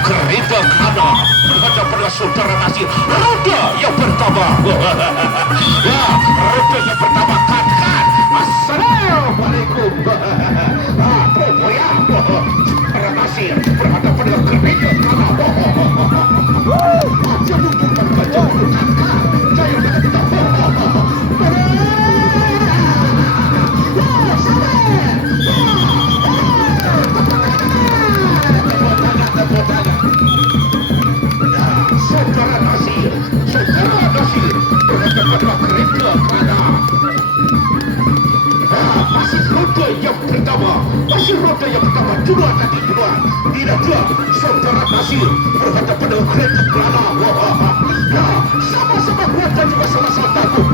Kereta Kana berhadapan dengan saudara nasi roda yang pertama. Ya, roda yang pertama katakan Assalamualaikum. Ya, saudara nasi berhadapan dengan kereta Kana. Jadi bukan baca saya kata Saudara Nasir berhadapan kereta Kana. Masih roda yang pertama, dua tadi dua. Tidak dua, saudara Nasir berhadapan dengan kereta Kana. Sama-sama kuat dan juga sama-sama takut.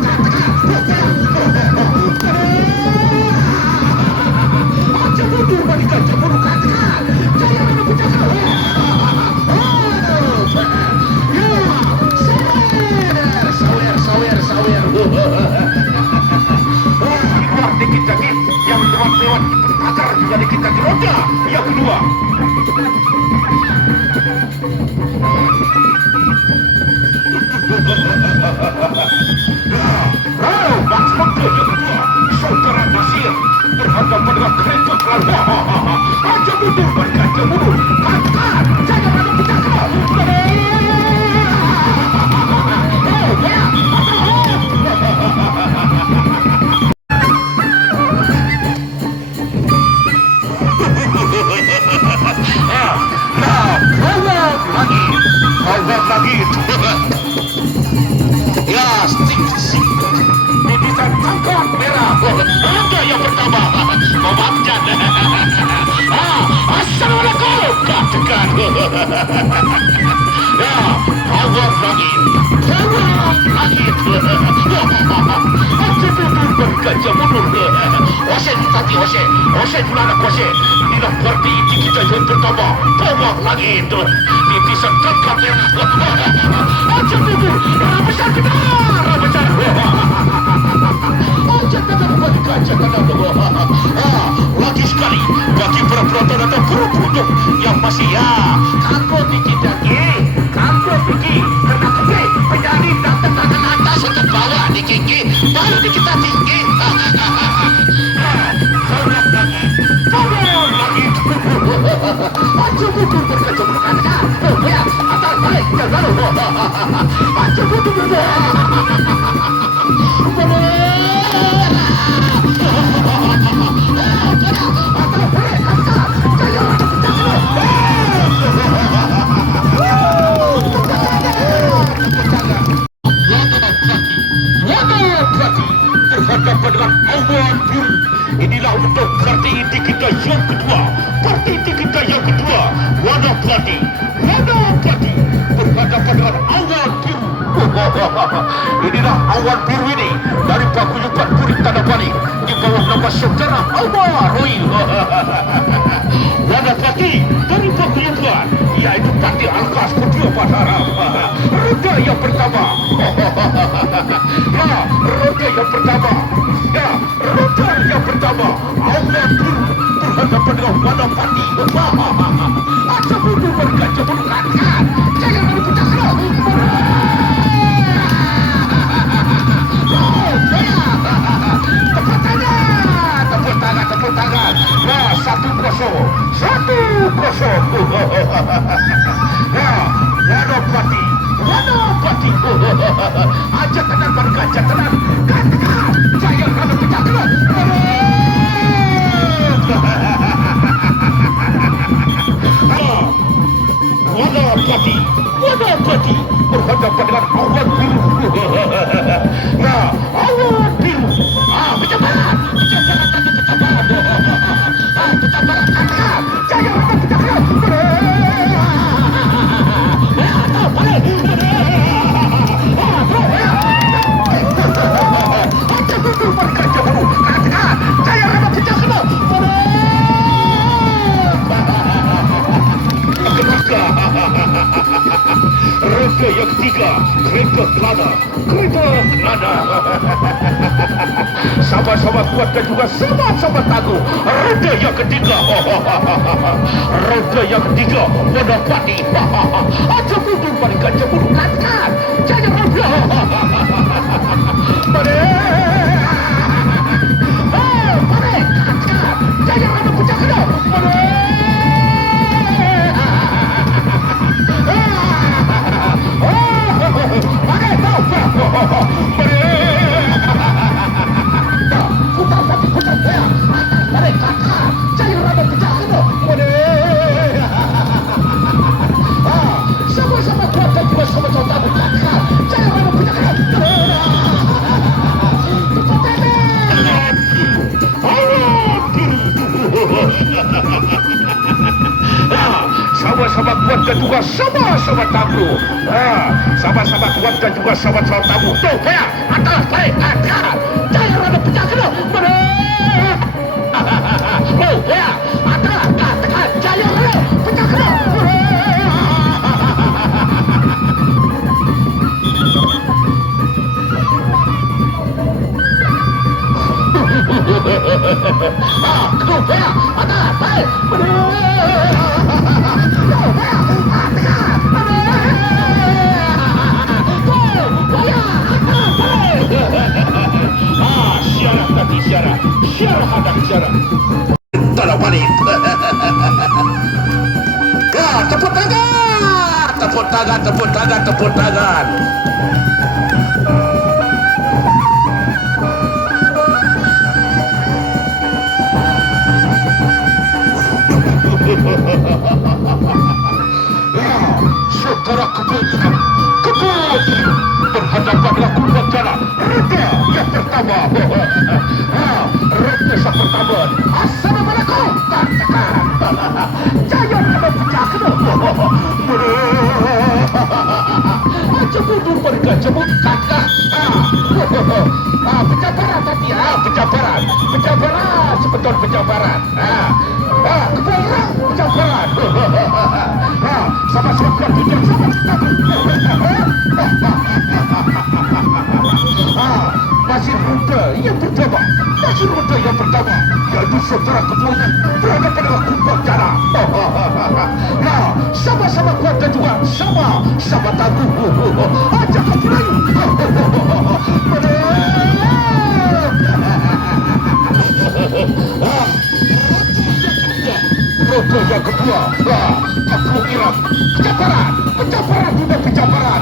Aja mundur balikan, mundur katakan. Saya akan pecahkan. Sawer. Keluar dikit-dikit, yang lewat agar juga dikit-dikit roda yang kedua. Maksudnya yang kedua, saudara Nasir berhadapan dengan kereta Kana. Aja mundur, berkaca mundur. Katakan, saya akan pecahkan. Lagi. Ya, stik. Ini tangkap merah. Roda yang pertama. Memaafkan. Assalamualaikum. Katakan. Ya, awal lagi. Berkaca mundur. Oseh dulu anak oseh. Inilah parti inti kita yang pertama. Tolong lagi itu. Titisan tangkap merah. Aja mundur. Besar benar. Besar. Aja tekan berkaca kenapa. Lagi sekali bagi para penonton atau guru penduduk yang masih kanggo dikit lagi. Kanggo tinggi. Kena kubi. Penjadi datang tangan atas untuk bawah dikit. Baru dikit tinggi. Aja mundur berkaca berkaca. Ya, atas balik jangan lupa. Aja mundur berhadapan dengan awan biru. Inilah untuk parti inti kita yang kedua. Parti inti kita yang kedua, warna putih berhadapan dengan awan biru. Inilah awan biru ini dari paguyuban Purik Tanah Bali di bawah nama saudara Alma Roy. Warna putih dari paguyuban yaitu parti Alkas kedua Mataram. Roda yang pertama. Roda yang pertama. Awan biru berhadapan dengan warna putih. Aja mundur berkaca mundur katakan. Jangan dipecahkan. Tepuk tangan. Nah, 1-0. Nah, Wanopati. Aja tenang berkaca tenang. Katakan, saya akan pecahkan. Wanopati berhadapan dengan awan biru. Nah, awan biru. Kecaparan. Kecaparan katakan. Saya akan pecahkan. Roda yang ketiga, kereta Kana. Sama-sama kuat dan juga sama-sama tangguh. Roda yang ketiga. Roda yang ketiga menepati. Aja mundur pada gajah mundur kan. Jangan roda. Mari. Mari. Jangan ada pecah kena. Mari. Mari. Mari. Putar pati putar ya. Mari kakak. Jangan ada pecah kena. Mari. Sama-sama kuat dan juga sama-sama tabu kakak. Jangan ada pecah kena. Sama-sama kuat dan juga sama-sama tabu. Sama-sama kuat dan juga sama-sama tabu. Tuh, ya, atas, baik, atas. Jangan ada pecah kena. Mana? Oh, ya, atas, katakan, jangan ada pecah kena. Tuh, ya, atas, baik, syarah hadap syarah. Tolong balik. Ya, tepuk tangan. Tepuk tangan, tepuk tangan, tepuk tangan. Saudara kebutuhan berhadapanlah kurban jalan. Roda yang pertama. Roda yang pertama. Assalamualaikum. Katakan. Jangan ada pecah kena. Aja mundur mereka, jemput kakak. Penjabaran tadi, penjabaran. Penjabaran, sebetul penjabaran. Kebenaran, penjabaran. Sama-sama kuat tujuan, masih roda yang pertama. Masih roda yang pertama. Yaitu saudara keduanya berada pada kurban darah. Nah, sama-sama kuat dan juga sama-sama tangguh. Ajak ke Melayu. Roda yang kedua. Aku kira penjabaran. Penjabaran juga penjabaran.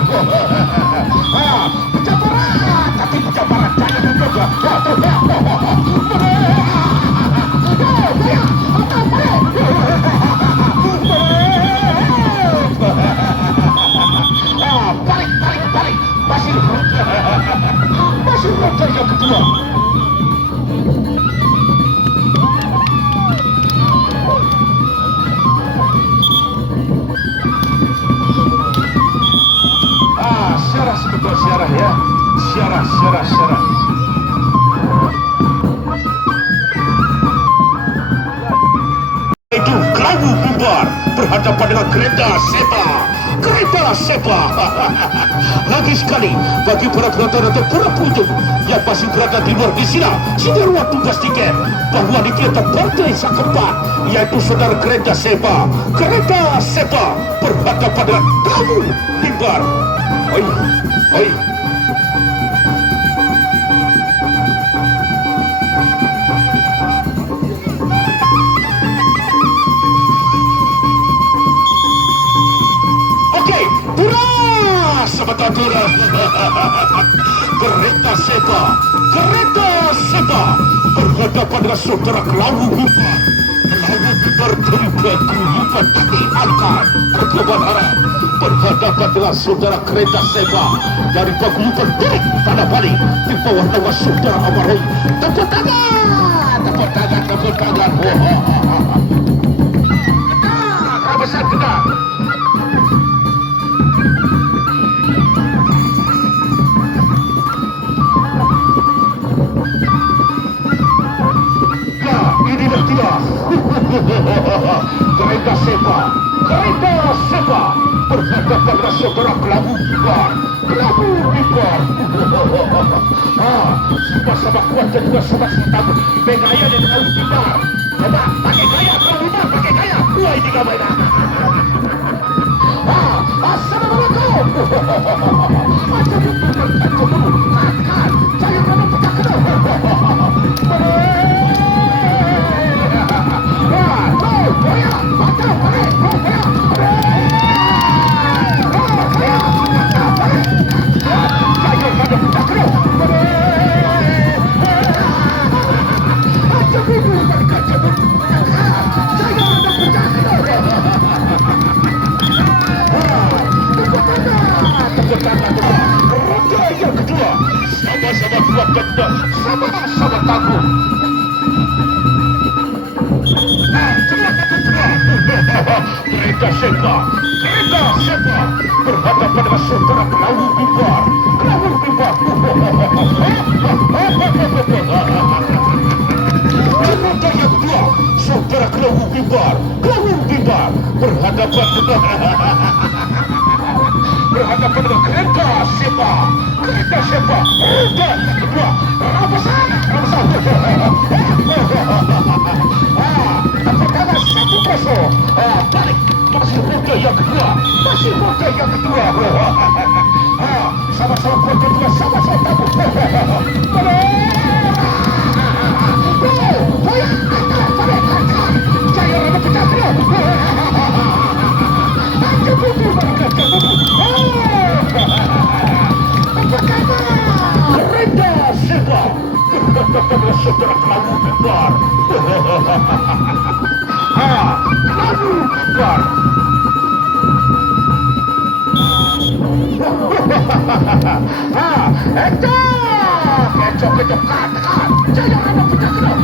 Penjabaran. Tapi penjabaran jangan mencoba. Balik. Masih roda yang kedua. Syarah sebetul syarah ya. Syarah. Itu Kelabu bubar berhadapan dengan kereta sepa. Lagi sekali bagi para penonton atau para pengunjung yang masih berada di luar di sini, sinar tugas tiket bahwa di kereta partai keempat yaitu saudara kereta sepa berhadapan dengan Kelabu bubar. Oi. Sebentar turun. Kereta sepa berhadapan dengan saudara Kelabu bubar. Bergulungan kaki angkat kebenaran berhadapan dengan saudara kereta sepa dari Paguyuban Bilik Tanah Bali di bawah nama saudara Amaroi. Tepuk tangan. Besar kita. Inilah dia. Kereta sepa berhadapan dengan saudara Kelabu bubar. Labu Bibor. Sama-sama kuat dan juga sama-sama takut. Begaya dan Labu Bibor. Coba pakai gaya, Labu Bibor pakai gaya. Wah, ini gak main. Assalamualaikum. Macam itu berkacau dulu. Makan. Saya memang pecah kena. Sama-sama kuat dan sama-sama takut. Kereta Sepa berhadapan dengan saudara Lawu Bibor. Kereta yang kedua, saudara Lawu Bibor berhadapan dengan kereta Sepa. Kereta yang kedua, Rampasan. Pertama 1-0. Balik. Masih muda yang kedua. Sama-sama kuat kedua, sama-sama takut. Saya orang pecah kedua. Kereta Sepa berhadapan saudara Lawu Bibor. Lawu Bibor. Kecok katakan. Saya anak pecah kedua.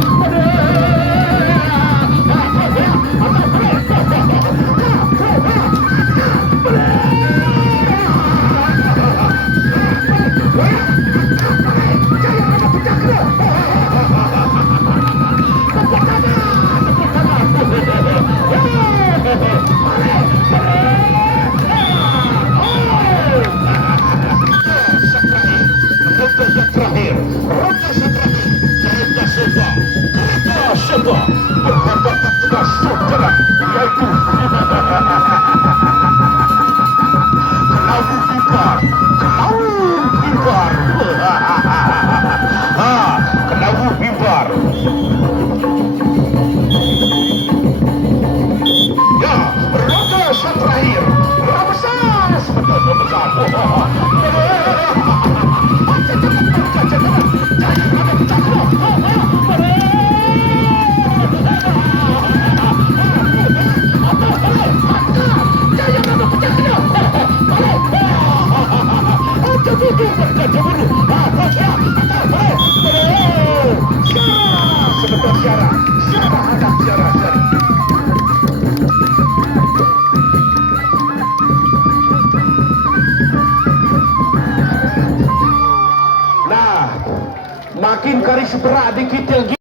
Makin garis berat dikit